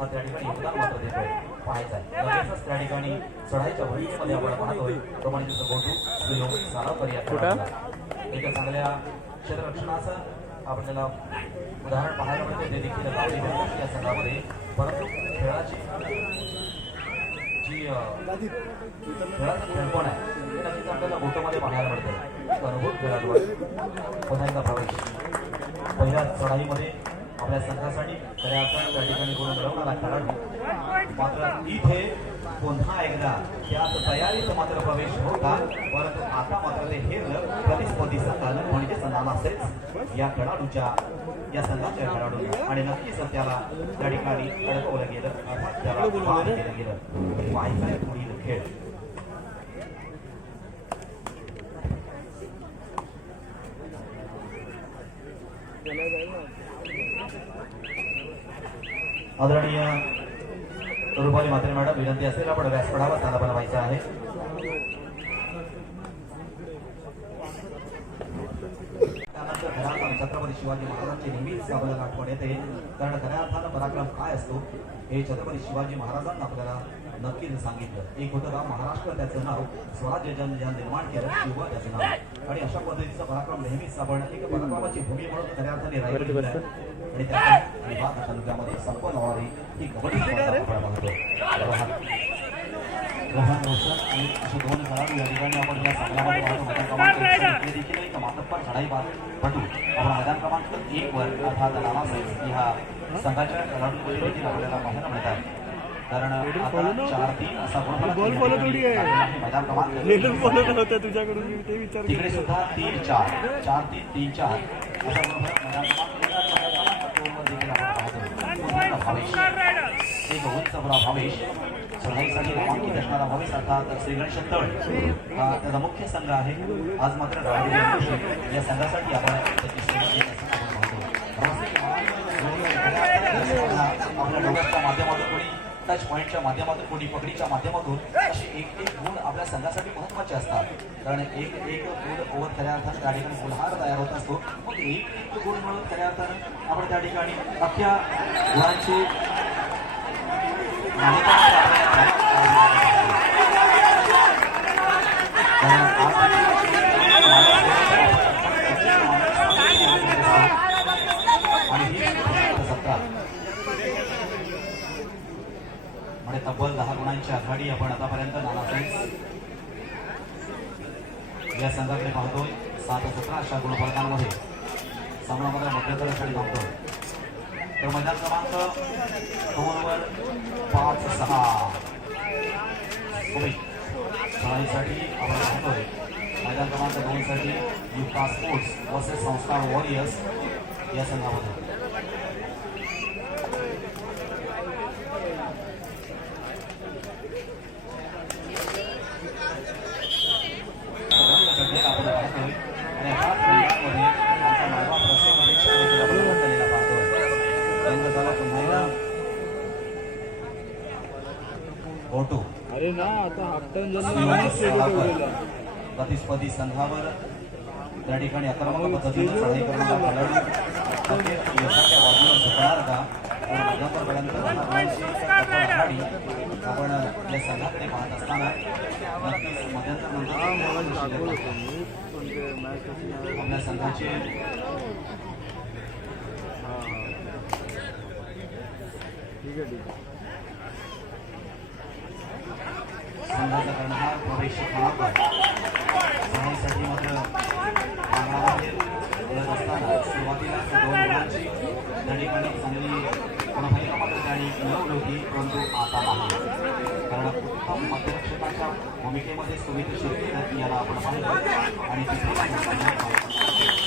अर्थात त्या ठिकाणी योगदान मात्र देतोय पाहायचं आहे लगेचच त्या ठिकाणी चढाईच्या भूमिकेमध्ये आपण पाहतोय प्रमाणित गोटू सुयोग सारावकर या एका चांगल्या क्षेत्ररक्षणाचं आपल्याला उदाहरण पाहायला मिळते ते देखील लावली या संघामध्ये परंतु खेळाची जी खेळाचं खेळपण आहे ते नक्कीच आपल्याला गोटोमध्ये पाहायला मिळते एक अनुभव खेळाडू. पुन्हा एकदा प्रवेश पहिल्या चढाईमध्ये आपल्या संघासाठी तर आपण त्या ठिकाणी गुण मिळवणारा खेळाडू मात्र इथे पुन्हा एकदा त्याच तयारीत मात्र प्रवेश होता परंतु आता मात्र ते हेरलं प्रतिस्पर्धी संघानं म्हणजेच नानासेच या खेळाडूच्या या संघाच्या खेळाडूंना. आणि नक्कीच त्याला त्या ठिकाणी अडकवलं गेलं अर्थात त्याला गेलं पाहायचा पुढील खेळ. आदरणीय रुपाली मात्रे मॅडम विनंती असेल आपण व्यासपीठावर स्थानापन व्हायचं आहे. त्यानंतर खऱ्या अर्थानं छत्रपती शिवाजी महाराजांची नेहमीच आपल्याला आठवण येते. कारण खऱ्या अर्थानं पराक्रम काय असतो हे छत्रपती शिवाजी महाराजांना आपल्याला नक्कीच सांगितलं. एक होतं का महाराष्ट्र त्याचं नाव स्वराज्य जन ज्या निर्माण केलं किंवा त्याचं नाव. आणि अशा पद्धतीचा पराक्रम नेहमीच आपण एक पराक्रमाची भूमी म्हणून खऱ्या अर्थाने राहिलेली आहे. आणि त्यातून विभाग तालुक्यामध्ये संपन्न व्हावी ही। कबड्डी स्पर्धा आपण पाहतो रोहन रोहन रोशन आणि असे दोन खेळाडू या ठिकाणी आपण या सामन्यामध्ये पाहतो मैदान क्रमांक एकशे देखील एक मातब्बर चढाई पटू आपण मैदान क्रमांक एक वर अर्थात नानासाहेब ह्या संघाच्या खेळाडूंमध्ये देखील आपल्याला पाहायला मिळतात कारण चार तीन असा गुणफलक बॉल थोडी आहे. मैदान क्रमांक लेटर तुझ्याकडून ते विचार तिकडे सुद्धा तीन चार चार तीन तीन चार. मैदान क्रमांक भावेश श्री उंच भावेश चढाईसाठी नामांकित असणारा भावेश अर्थात श्रीगणेश तळ हा त्याचा मुख्य संघ आहे. आज मात्र या संघासाठी आपण आपल्या डोक्याच्या माध्यमातून कोणी टच पॉईंटच्या माध्यमातून कोणी पकडीच्या माध्यमातून असे एक एक गुण आपल्या संघासाठी महत्त्वाचे असतात. कारण एक एक गुण ओव्हर खऱ्या अर्थानं त्या ठिकाणी गुणहार तयार होत असतो. मग एक एक गुण मिळून खऱ्या अर्थानं आपण त्या ठिकाणी अख्ख्या गुणांची मालिका आणि ही सत्ता म्हणजे तब्बल दहा गुणांची आघाडी आपण आतापर्यंत नानासाहेब या संघाकडे पाहतोय सात सतरा अशा गुणफलकांमध्ये. सामनामध्ये मध्यंतरासाठी थांबतोय तर मैदान क्रमांक दोनवर पाच सहा. सुमित खेळाडूसाठी आपण पाहतोय. मैदान क्रमांक दोनसाठी Yukta sports versus Sanskar warriors या संघामध्ये सध्या आपण पाहतोय आणि ह्या खेळामध्ये आमचा मालवा प्रसिद्ध परीक्षा देखील आपण बसलेला पाहतोय झाला पुन्हा एकदा फोटो. अरे ना आता हाफ टाइम प्रतिस्पर्धी संघावर त्या ठिकाणी आक्रमक पद्धतीने चढाई करणारा खेळाडू यशाच्या बाजूला झुकणार का? आघाडी आपण या संघाकडे पाहत असताना नक्कीच मध्यंतर नंतर आपल्या संघाचे ठीक आहे ठीक आहे संघाचा कर्णधार प्रवेश खानापूर चढाईसाठी मात्र अंगणाबाहेर पडत असताना सुरुवातीला दोन मुलांची त्या ठिकाणी चांगली गुणफलिका मात्र त्यांनी मिळवली होती परंतु आता नाही कारण उत्तम मध्यरक्षकाच्या भूमिकेमध्ये सुमित शिर्के याला आपण पाहिलं आणि तिथे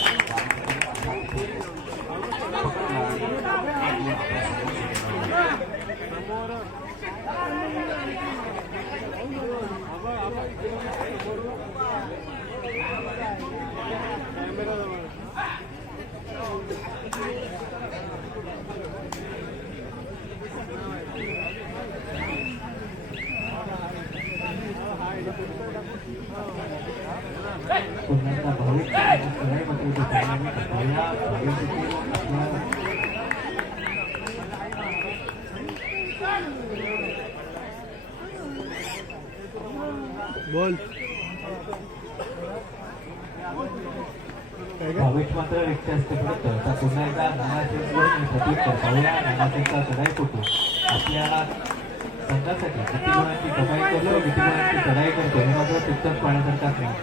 संघासाठी मिळवला. पुन्हा एकदा भाऊ खेळामध्ये पहिल्या भाऊ देखील आपल्या बोल. भावेश मात्र रिक्षा असते पडत पुन्हा एकदा नानाशेषवर प्रत्युत्तर पाहूया चढाई फोटो संघासाठी किती गुणांची कमाई करतो किती गुणांची चढाई करतो. हे मात्र तितकंच पाहण्यासारखं नाही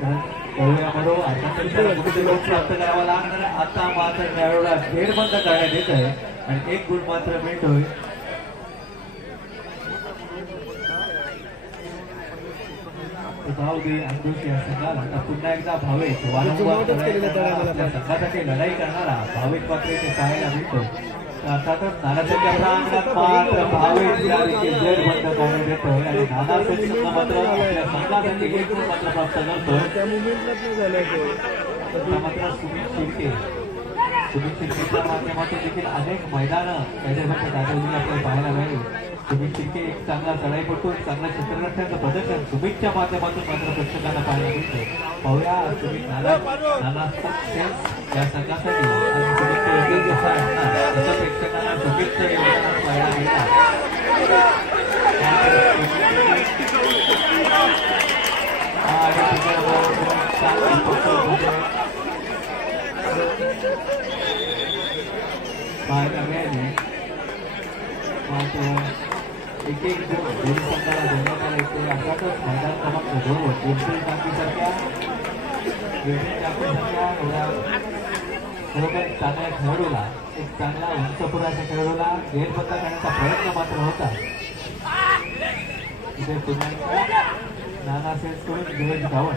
कारण पाहूयामध्ये आता लोक प्राप्त करावा लागणार आता मात्र खेळाडूला खेळ बंद करण्यात येत आहे. आणि एक गुण मात्र मिळतोय. जाऊ दे अंकुश या संघाला आता पुन्हा एकदा भावेश वारंवार आपल्या संघासाठी लढाई करणारा भावेश पात्र इथे पाहायला मिळतो अर्थातच नानाच्या प्रांगणात मात्र भावेश या देखील जग बंद करण्यात येतोय आणि नाना संघ मात्र आपल्या संघासाठी एक गुण मात्र प्राप्त करतोय. त्या मुवमेंटलाच नाही झालं ते. आता मात्र सुमित शिर्के सुमित शिर्केच्या माध्यमातून देखील अनेक मैदानं त्याच्यासाठी दाखवलेली आपल्याला पाहायला मिळेल. सुमित शिर्के एक चांगला चढाईपटू एक चांगला क्षेत्ररक्षणाचं प्रदर्शन सुमितच्या माध्यमातून मात्र प्रेक्षकांना पाहायला मिळतं पाहूया सुमित नाना नाना या संघासाठी. आणि सुमित योगदान कसं असणार तसं प्रेक्षकांना सुमितचं योगदान पाहायला मिळणार. आणि त्याच्याबरोबर चांगली पकड होते. पाहायला मिळाली मात्र एक एक गुण दोन्ही संघाला देण्यात आले ते अर्थातच मैदान क्रमांक दोन पिंपरी टाकीसारख्या वेगळ्या टाकीसारख्या एवढ्या खरोखर चांगल्या खेळाडूला एक चांगला उंच पुराच्या खेळाडूला गैरबंद करण्याचा प्रयत्न मात्र होता इथे पुन्हा एकदा नाना सेल्स करून धीरज धावण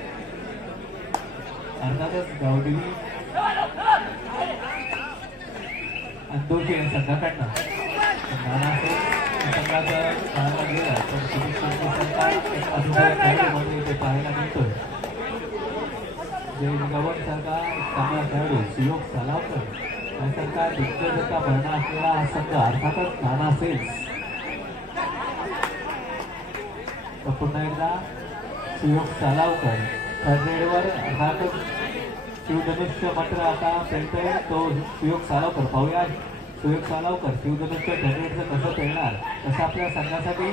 अर्थातच गावडीवी अंदोशी या संघाकडनं नानाचे पाहायला गेला तर पाहायला मिळतोय. जय गवत सारखा चांगला खेळाडू सुयोग सलावकर. यासारखा दिग्गजता भरणा असलेला हा संघ अर्थातच नाना सेल्स. तर पुन्हा एकदा सुयोग सालावकर. थर्ड हा तो शिवधनुष्य मात्र आता पेलतोय तो सुयोग सालावकर पाहूया. सुयोग सालावकर शिवधनुष्य थर्ड कसं पेलणार तसं आपल्या संघासाठी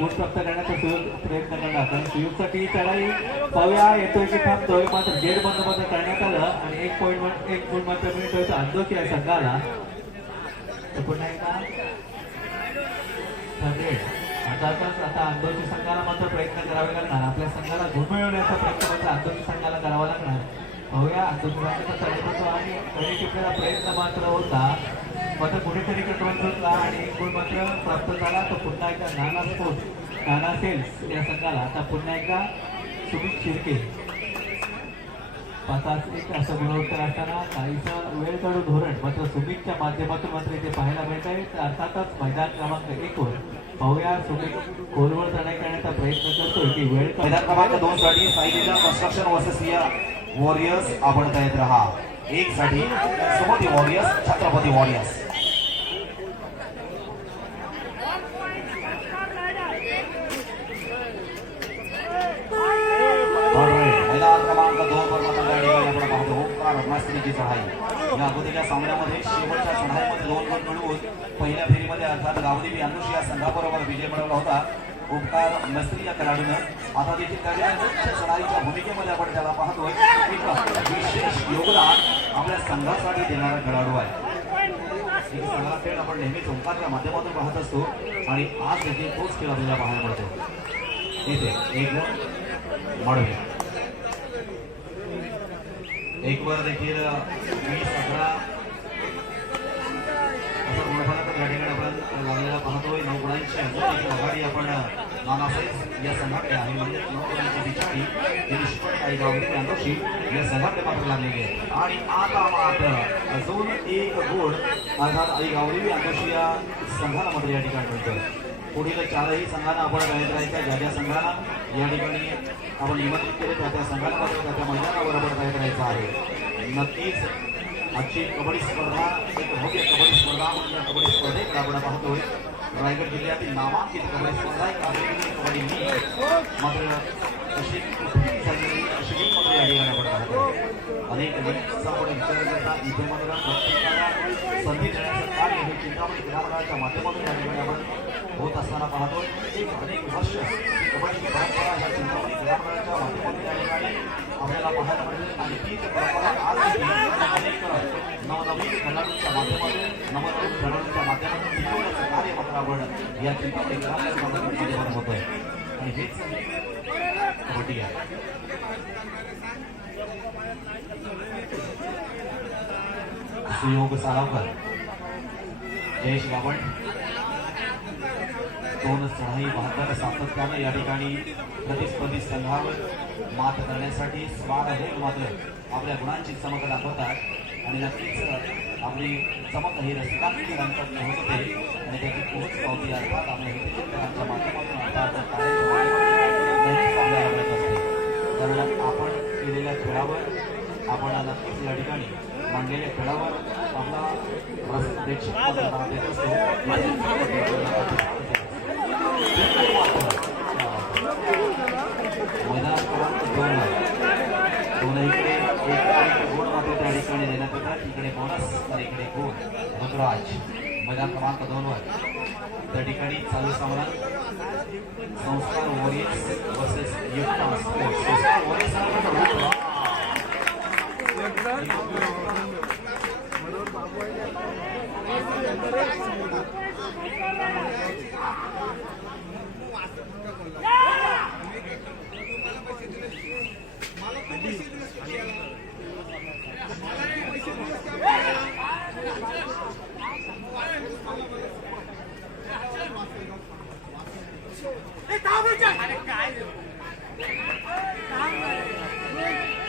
गुण प्राप्त करण्याचा सुयोग प्रयत्न करणार? कारण सुयोगसाठी चढाई पाहूया. येतोय की थांबतोय मात्र गेट बंद करण्यात आलं आणि एक पॉईंट एक गुण मात्र मिळत तो अंदोशी आहे संघाला. तर पुन्हा एकदा. ठरले जाताच आता आंदोलन संघाला मात्र प्रयत्न करावे लागणार. आपल्या संघाला गुण मिळवण्याचा प्रयत्न मात्र आंदोलन संघाला करावा लागणार. पाहूया आंदोलन संघाचा आणि कमी टिपण्याचा प्रयत्न मात्र होता. मात्र कुठेतरी कंट्रोल सुटला आणि एक गुण मात्र प्राप्त झाला. तर पुन्हा एकदा नाना स्पोर्ट्स नाना सेल्स या संघाला. आता पुन्हा एकदा सुमित शिर्के. पाच एक असं गुणोत्तर असताना काहीसा वेळ काढून धोरण. मात्र सुमितच्या माध्यमातून मात्र इथे पाहायला मिळत आहे तर अर्थातच मैदान क्रमांक एकवर पाहूया. सुमित खोलवर चढाई करण्याचा प्रयत्न करतोय की वेळ मैदान क्रमांक दोन साठी साईलीला कन्स्ट्रक्शन वससिया वॉरियर्स आपण तयार राहा. एक साठी सुमती वॉरियर्स छत्रपती वॉरियर्स मैदान क्रमांक दोन वर मात्र या ठिकाणी आपण पाहतो. ओंकार चढाई. या अगोदरच्या सामन्यामध्ये शेवटच्या चढाईमध्ये दोन गट मिळवून पहिल्या अर्थात गावदेवी अनुष या संघाबरोबर विजय मिळवला होता. उपकार मस्त्री या खेळाडूनं. आता देखील त्याच्या सणाईच्या भूमिकेमध्ये आपण त्याला पाहतोय. विशेष योगदान आपल्या संघासाठी देणारा खेळाडू आहे. सगळा खेळ आपण नेहमीच ओंकारच्या माध्यमातून पाहत असतो आणि आज देखील तोच खेळ आपल्याला पाहायला मिळतो. इथे एक मडवे एक वर देखील वीस अकरा लागलेला पाहतोय नऊ गुणांची अजून एक आघाडी आपण नानासाहेब या संघाकडे आहे. म्हणजे नऊ गुणांची बिचारी ही निष्पन्न काही गावकरी अंतोशी या संघाकडे मात्र लागलेली आहे आणि आता मात्र अजून एक गुण अर्थात आई गावरी अंतोशी या संघाला मात्र या ठिकाणी मिळतोय. पुढील चारही संघांना आपण गायत राहायचं ज्या ज्या संघांना या ठिकाणी आपण निमंत्रित केले त्या त्या संघांना मात्र त्या त्या आपण गायत राहायचं आहे. नक्कीच आजची कबड्डी स्पर्धा एक भव्य कबड्डी स्पर्धा म्हणून कबड्डी स्पर्धेत आपण पाहतोय रायगड जिल्ह्यातील नामांकित कबड्डी स्पर्धा कबड्डी लीग मात्र अशी झालेली अशी लीग मात्र या ठिकाणी आपण अनेक लीगचा आपण विचार करता इथे मात्र प्रत्येकाला संधी देण्याचं कार्य हे चिंतामणी क्रीडामंडळाच्या माध्यमातून या ठिकाणी आपण होत असताना पाहतोय अनेक वर्ष कबड्डीची परंपरा ह्या चिंतामणी क्रीडामंडळाच्या माध्यमातून या ठिकाणी आपल्याला पाहायला मिळेल आणि तीच परंपरा आज नवनवीन खेळाडूंच्या माध्यमातून नवनवीन खेळाडूंच्या माध्यमातून टिकवण्याचं कार्य मात्र आपण या चिंतामणी माध्यमातून आणि हेच कबड्डी आहे सुयोग साळावकर जयेश बाबण दोन चढाई भाकर सातत्यानं या ठिकाणी प्रतिस्पर्धी संघावर मात करण्यासाठी स्वार हे मात्र आपल्या गुणांची चमक दाखवतात. आणि नक्कीच आपली चमक ही रसिकांपर्यंत पोहोचते आणि त्याची पोहोच पावती अर्थात आपल्या हितचिंतकांच्या माध्यमातून अर्थात मिळत कारण आपण केलेल्या खेळावर आपण नक्कीच या ठिकाणी मांडलेल्या खेळावर आपला रस प्रेक्षक देत असतो. मैदान क्रमांक दोन दोन इकडे एक गुण मात्र त्या ठिकाणी देण्यात येतात इकडे बोनस तर इकडे गुण मैदान क्रमांक दोन त्या ठिकाणी चालू सामना संस्कार वॉरियर्स वर्सेस युक्ता स्पोर्ट्स संस्कार वॉरियर्स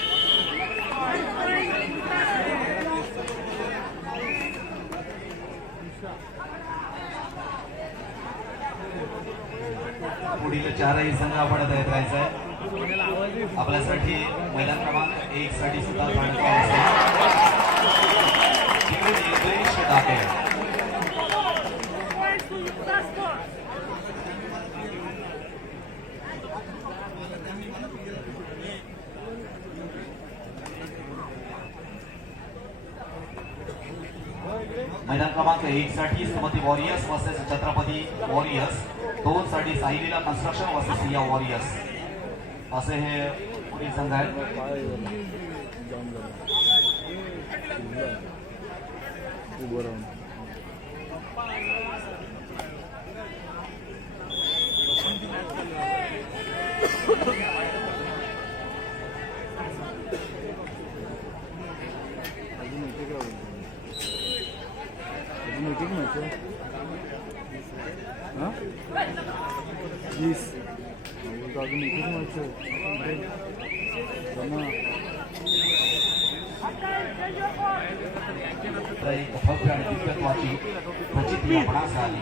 पुढील चारही संघ आपण तयार राहायचा आहे. आपल्यासाठी मैदान क्रमांक एक साठी सुद्धा थांबवायचं आहे तिकडे दाखल मैदान क्रमांक एक Sumati Warriors versus Chhatrapati Warriors. दोन साठी Sailila construction versus Siya Warriors. असे हे पुढील संघ आहेत. उभं राहून वीस बोलतो अजून येते माहिती तर एक भव्य आणि दिव्यत्वाची प्रचिती आपणास झाली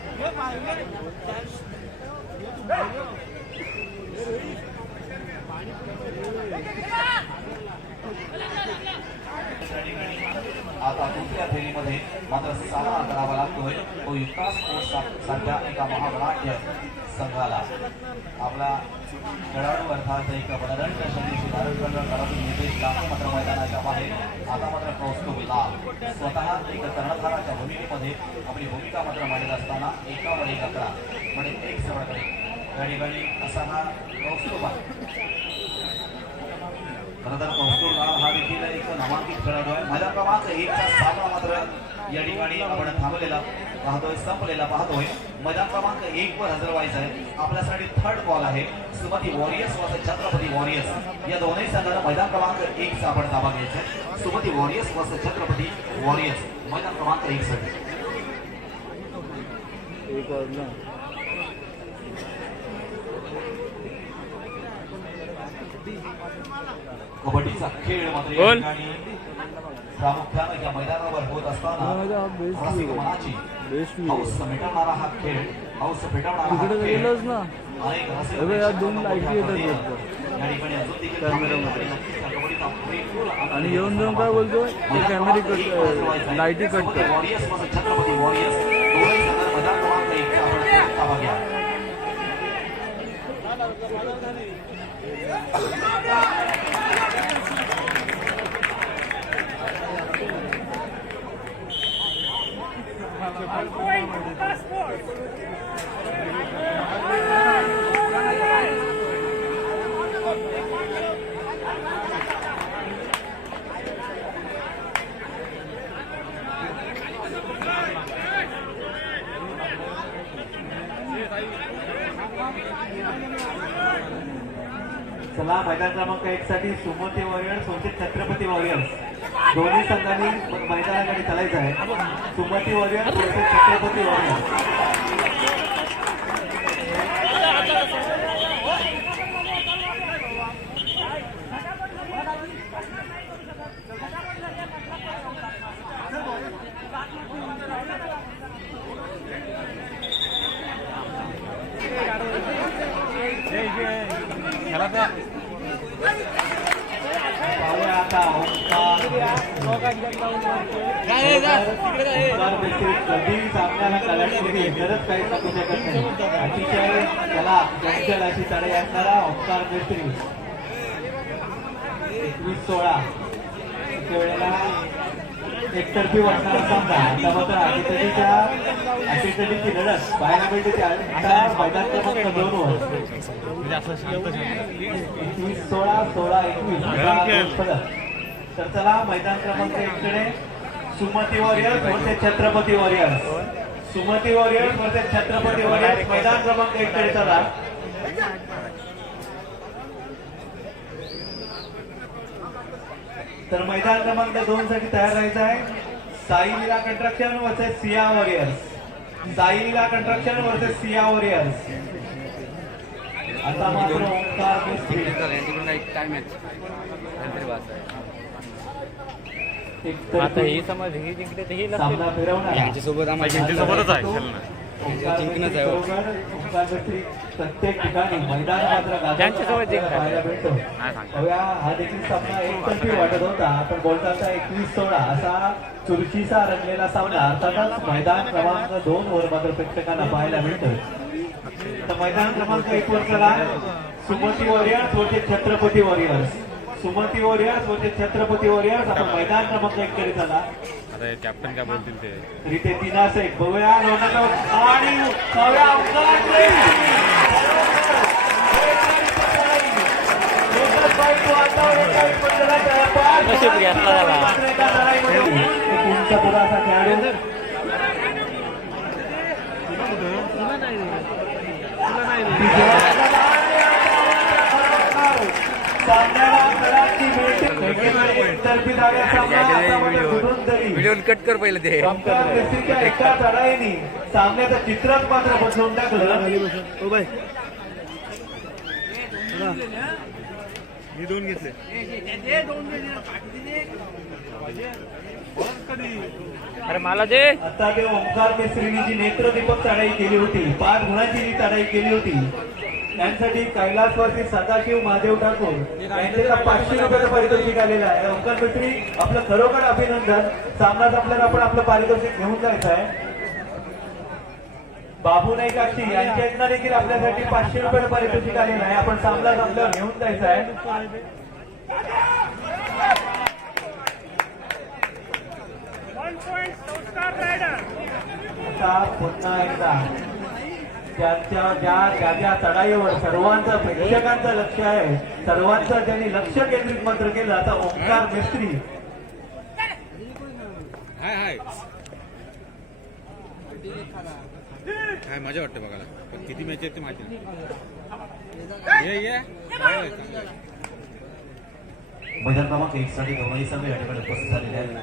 आता दुसऱ्या फेरीमध्ये मात्र सामना करावा लागतोय. तो युक्ता स्पोर्ट्स सध्या एका महामराठ्य संघाला. आपला खेळाडू अर्थात एक बडदंड शैलीशी धारण करत निर्देश लागतो मात्र मैदानाच्या बाहेर. आता मात्र कौस्तुभ स्वतः एक कर्णधाराच्या भूमिकेमध्ये आपली भूमिका मात्र मांडत असताना एकावर एक अकरा. म्हणजे एक सवडकडे या ठिकाणी असा हा कौस्तुभ आहे खरं तर कौस्तुभ लाल हा देखील एक नामांकित खेळाडू आहे. महिला क्रमांक एकचा सामना मात्र या ठिकाणी आपण थांबलेला पाहतोय संपलेला पाहतोय. मैदान क्रमांक एक वर हजर व्हायचं आहे. आपल्यासाठी थर्ड बॉल आहे. Sumati Warriors versus Chhatrapati Warriors. या दोन्ही संघाला मैदान क्रमांक एक चा आपण ताबा घ्यायचा आहे. Sumati Warriors versus Chhatrapati Warriors. मैदान क्रमांक एक साठी एक वाजला कबड्डीचा खेळ मात्र या बोल. ठिकाणी प्रामुख्याने या मैदानावर होत असताना हा रसिक मनाची हौस मिटवणारा हा खेळ हौस हा खेळ. ना. अनेक रसिक या दोन प्रेक्षकांना लाईटी मोठ्या येतात प्रमाणात या ठिकाणी अजून देखील कबड्डीचा आणि येऊन जाऊन काय असताना बोलतोय? ते मैदान कॅमेरे कट. लाईटी कट वॉरियर्स छत्रपती वॉरियर्स दोन्ही संघात मैदान क्रमांक एकचा आपण ताबा घ्या. चला मैदान क्रमांक एक साठी सुमती वॉरियर्स होते छत्रपती वॉरियर्स. दोन्ही संघांनी मैदानाकडे चालायचं आहे. सुमती वॉरियर होते छत्रपती वॉरियर पाहूया आता ओंकार ओंकार बेसिक कधी सामन्याला कलाटणी गरज काही सांगू शकत नाही अतिशय त्याला चंचल अशी तडे असणारा ओंकार बेसरी एकवीस सोळा इथे वेळेला एकतर्फी वाटणारा सामना आता मात्र अटीतटीच्या अटीतटीची लढत पाहायला मिळते त्या आता मैदान क्रमांक दोन वर एकवीस सोळा सोळा एकवीस तर चला मैदान क्रमांक एक Sumati warriors versus Chhatrapati warriors Sumati warriors versus Chhatrapati warriors मैदान क्रमांक एक चला तर मैदान क्रमांक दोन साठी तयार राहायचं आहे. साई मिला construction versus Siya warriors Sai Leela construction versus Siya warriors आता मात्र ओंकार एक आता ही समज ही जिंकले तर ही सामना फिरवणार. यांच्यासोबत जिंकण्यासोबतच आहे चल ना ओंकार जिंकणंच आहे. प्रत्येक ठिकाणी मैदान मात्र त्यांच्यासोबत पाहायला हा देखील सामना वाटत होता. पण बोलताना एकवीस सोळा असा चुरशीचा रंगलेला सामना अर्थातच मैदान क्रमांक दोन वर मात्र प्रेक्षकांना पाहायला मिळतो तर मैदान क्रमांक एक वर चला. Sumati warriors Chhatrapati warriors. Sumati warriors versus Chhatrapati warriors आपण मैदान क्रमांक एक चला आता कॅप्टन काय बोलतील ते? तरी ते दिनास एक. बघूया. आणि एकाच व्हिडिओ कट कर पहिले ते. एका चढाईने सामन्याचं चित्रच मात्र बदलून टाकलं मी दोन घेतले अरे मला दे. आता ते ओंकार मेस्त्रीनी जी नेत्रदीपक चढाई केली होती पाच गुणाची जी चढाई केली होती त्यांसाठी कैलासवासी सदाशिव महादेव ठाकूर यांचे पाचशे रुपयाचं पारितोषिक आलेलं आहे. ओंकार मेस्त्री आपलं खरोखर अभिनंदन. सामना संपल्यावर आपण आपलं पारितोषिक घेऊन जायचं आहे. बाबू नाईकाक्षी यांच्या इथनं देखील आपल्यासाठी पाचशे रुपयाचं पारितोषिक आलेलं आहे. आपण सामना संपल्यावर घेऊन जायचं आहे. पुन्हा एकदा. ज्यांच्या ज्या ज्या ज्या चढाईवर सर्वांचं प्रेक्षकांचं लक्ष आहे सर्वांचं ज्यांनी लक्ष केंद्रित मात्र केलं आता ओंकार मिस्त्री. हाय हाय. काय मजा वाटते बघायला. पण किती मॅच आहेत ते माहिती. मैदान क्रमांक एक साठी दोनही संघ या ठिकाणी उपस्थित झालेले आहेत.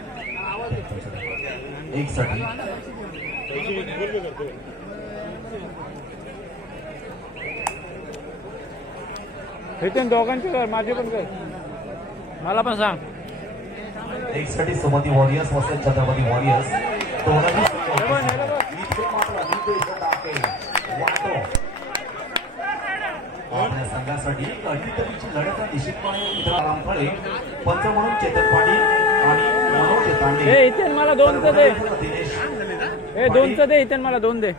एक साठी. हे दोघांचे कर माझे पण कर मला पण सांग. एक साठी सुमती वॉरियर्स छत्रपती वॉरियर्स. आपल्या संघासाठी एक अटीतटीची लढत आहे. निश्चितपणे मित्र रामफळे पंच म्हणून चेतन पाटील आणि मनोज तांडे. हे इथे मला दोनचं दे. हे दोनचं दे इथे मला दोन दे.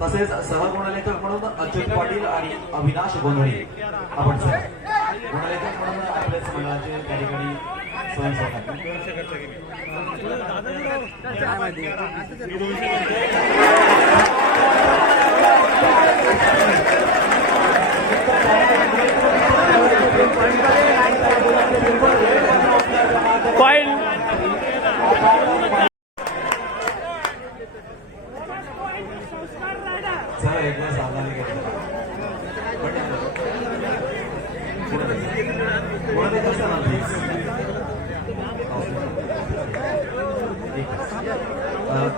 तसेच सहगुणलेखक म्हणून अच्युत पाटील आणि अविनाश गोंधळी. आपण सर गुणलेखक म्हणून आपल्याच मंडळाचे त्या ठिकाणी स्वयंसेवक फाईल सर एक वेळेस आव्हाने घेतलं गुणलेखक सर ना प्लीज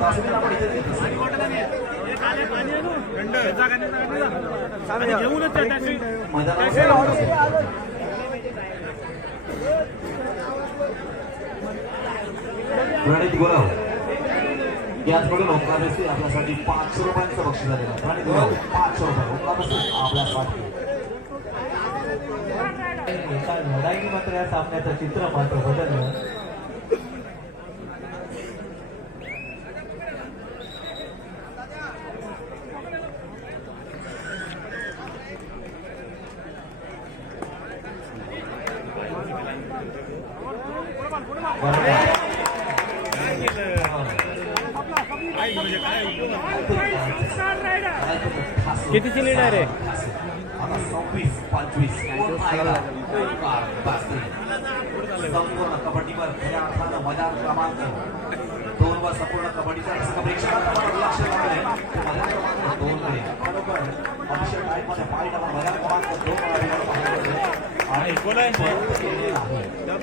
तासमीर प्रणित गुलाव याचकडून ओंकार मिस्त्री आपल्यासाठी पाचशे रुपयांचं बक्षीस झालेलं प्रणित गुलाव पाचशे रुपये. ओंकार मिस्त्री आपल्यासाठी एका लढाईने मात्र या सामन्याचं चित्र मात्र बदललं. आणि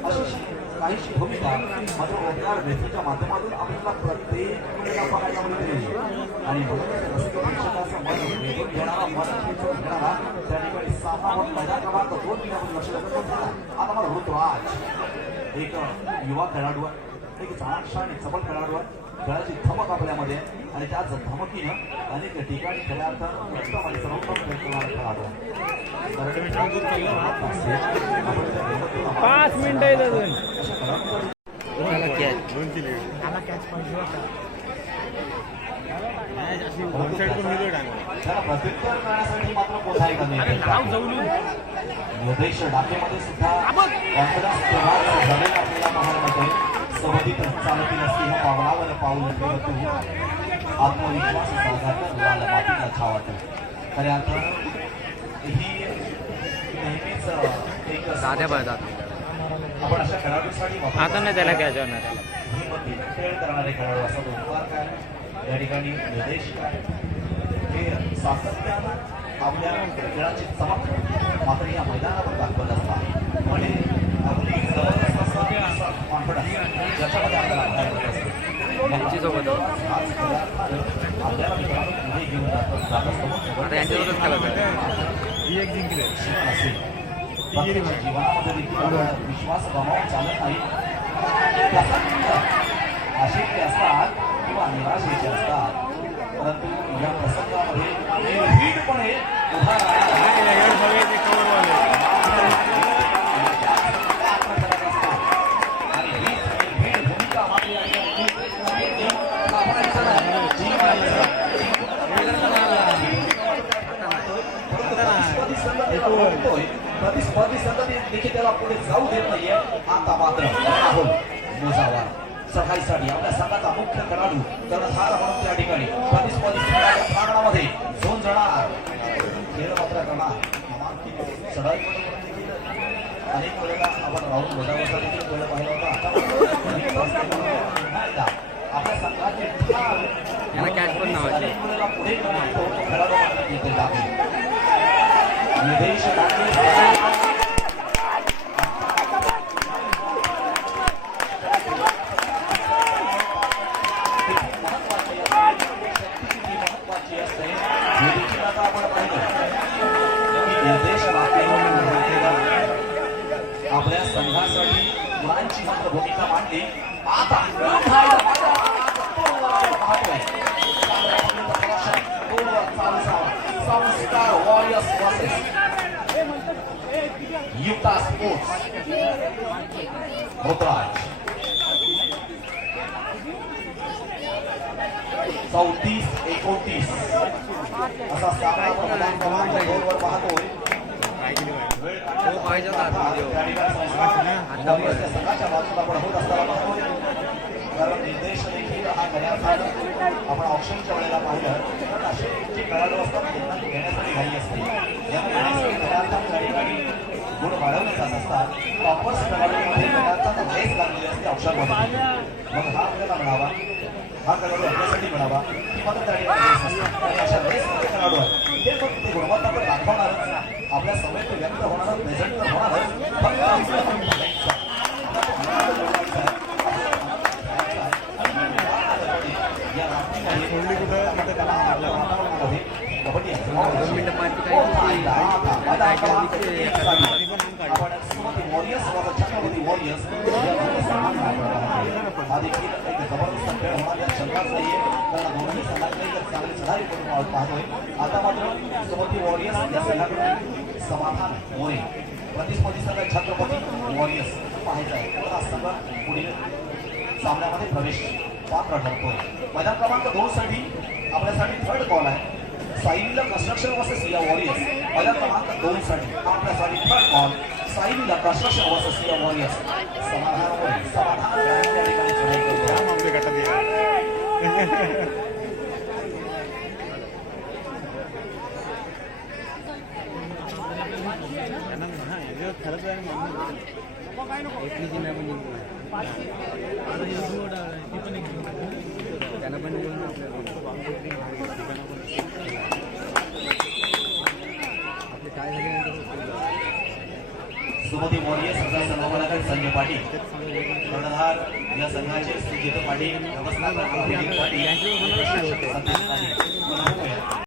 अशी काहीशी भूमिका मात्र ओंकार मेथीच्या माध्यमातून आपल्याला प्रत्येक पाहायला मिळते आणि म्हणूनच मन वेधून घेणारा मन खेचून घेणारा त्या ठिकाणी सामना क्रमांक दोन आपण लक्ष आता मला ऋतुराज एक युवा खेळाडू आहे एक चाणाक्ष आणि चपल खेळाडू आहे खेळाची थमक आपल्यामध्ये आहे. आणि त्याच धमकीनं अनेक ठिकाणी खऱ्या अर्थानं उत्तम आणि सर्वोत्तम पाच मिनिटं अशी पण डांगला. त्याला प्रत्युत्तर करण्यासाठी मात्र कमी निर्देश डाकेमध्ये सुद्धा कॉन्फिडन्स तेव्हाच झालेला आपल्याला पाहायला मिळतोय. सोबतीत चालतील सिंह पावलावर पाऊल तू आत्मविश्वास साधाकर लाल मातीला छावत खऱ्या अर्थानं ही नेहमीच एक साध्या पळतात. आपण अशा खेळाडूसाठी. आता नाही त्याला ही मधली खेळ करणारे खेळाडू असतात ओंकार काय? या ठिकाणी निर्देश काय? हे सातत्यानं आपल्या खेळाची चमक मात्र या मैदानावर दाखवत असतात. म्हणजे आपली जबरदस्त कॉन्फिडन्स ज्याच्यामध्ये आता यांच्यासोबतच खेळत आहे. ही एक जिंकली विश्वास चालत नाही प्रसंग असतात किंवा निराशेचे असतात परंतु या प्रसंगामध्ये निर्भीडपणे उभा राहणारा देखील त्याला पुढे जाऊ देत नाहीये. आता मात्र राहुल मुजावर सफाईसाठी आपल्या संघाचा मुख्य खेळाडू कर्णधार म्हणून त्या ठिकाणी प्रतिस्पर्धी संघाच्या प्रांगणामध्ये खेळ मात्र करणार चढाई अनेक वेळेला आपण राहून बजावता देखील वेळ पाहिला होता. आपल्या संघाचे याला पण नावाची. पुढे खेळाडू दाखल. निदेश डाके महत्वाची असते हे देखील आता आपण पाहिलं की निर्देश आपल्या संघासाठी मुलांची मात्र भूमिका मांडली आता Sanskar warriors versus Yukta sports भोतराज चौतीस एकोणतीस असा सामना आपण क्रमांक क्रमांक दोनवर पाहतोय काय केली पाहिजे वेळ काढण्याचा तो पाहिजे होता प्रयत्न video. त्या ठिकाणी संस्था वॉरियर्सच्या संघाच्या बाजूला आपण होत असताना पाहतोय कारण निर्देश देखील हा करण्याचा आपण ऑप्शनच्या वेळेला पाहिलं तर असे जे खेळाडू असतात त्यांना घेण्यासाठी घाई असते या घेण्यासाठी खेळाडू त्या ठिकाणी गुण वाढवले जात असतात टॉपर्स खेळाडूमध्ये खेळाडूचा घाईच लागलेली मग हा आपल्याला मिळावा हा खेळाडू आपल्यासाठी मिळावा अशा खेळाडू ते फक्त गुणवत्ता पण दाखवणारच आपल्यासमोर व्यक्त होणारच प्रेझेंट तर होणारच फक्त आपल्याला हा देखील एक ज़बरदस्त खेळ होणार यात शंकाच नाहीये कारण दोन्ही संघांकडे एक चांगली चढाई करून पाहतोय आता मात्र सुरुवाती वॉरियर्स या संघाकडे समाधान मोरे प्रतिस्पर्धी संघ छत्रपती वॉरियर्स पाहायचं आहे कोणता संघ पुढील सामन्यामध्ये प्रवेश पात्र ठरतोय मैदान क्रमांक दोन साठी आपल्यासाठी थर्ड कॉल आहे साईला कन्स्ट्रक्शन वर्सेस या वॉरियर्स मैदान क्रमांक दोन साठी आपल्यासाठी थर्ड कॉल साईला कन्स्ट्रक्शन वर्सेस या वॉरियर्स समाधान होईल समाधान या ठिकाणी चढाई करतोय. काम आपल्या गटात गेला त्यांना हा याच्यावर खरंच आहे ना म्हणून. एकली जिल्हा पण जिंकला त्यांना पण जिंकून आपले काय झाले सुमती वॉरियर्स संघाचा संघाला संजय पाटील. कर्णधार या संघाचे सुजित पाटील. संदीप पाटील.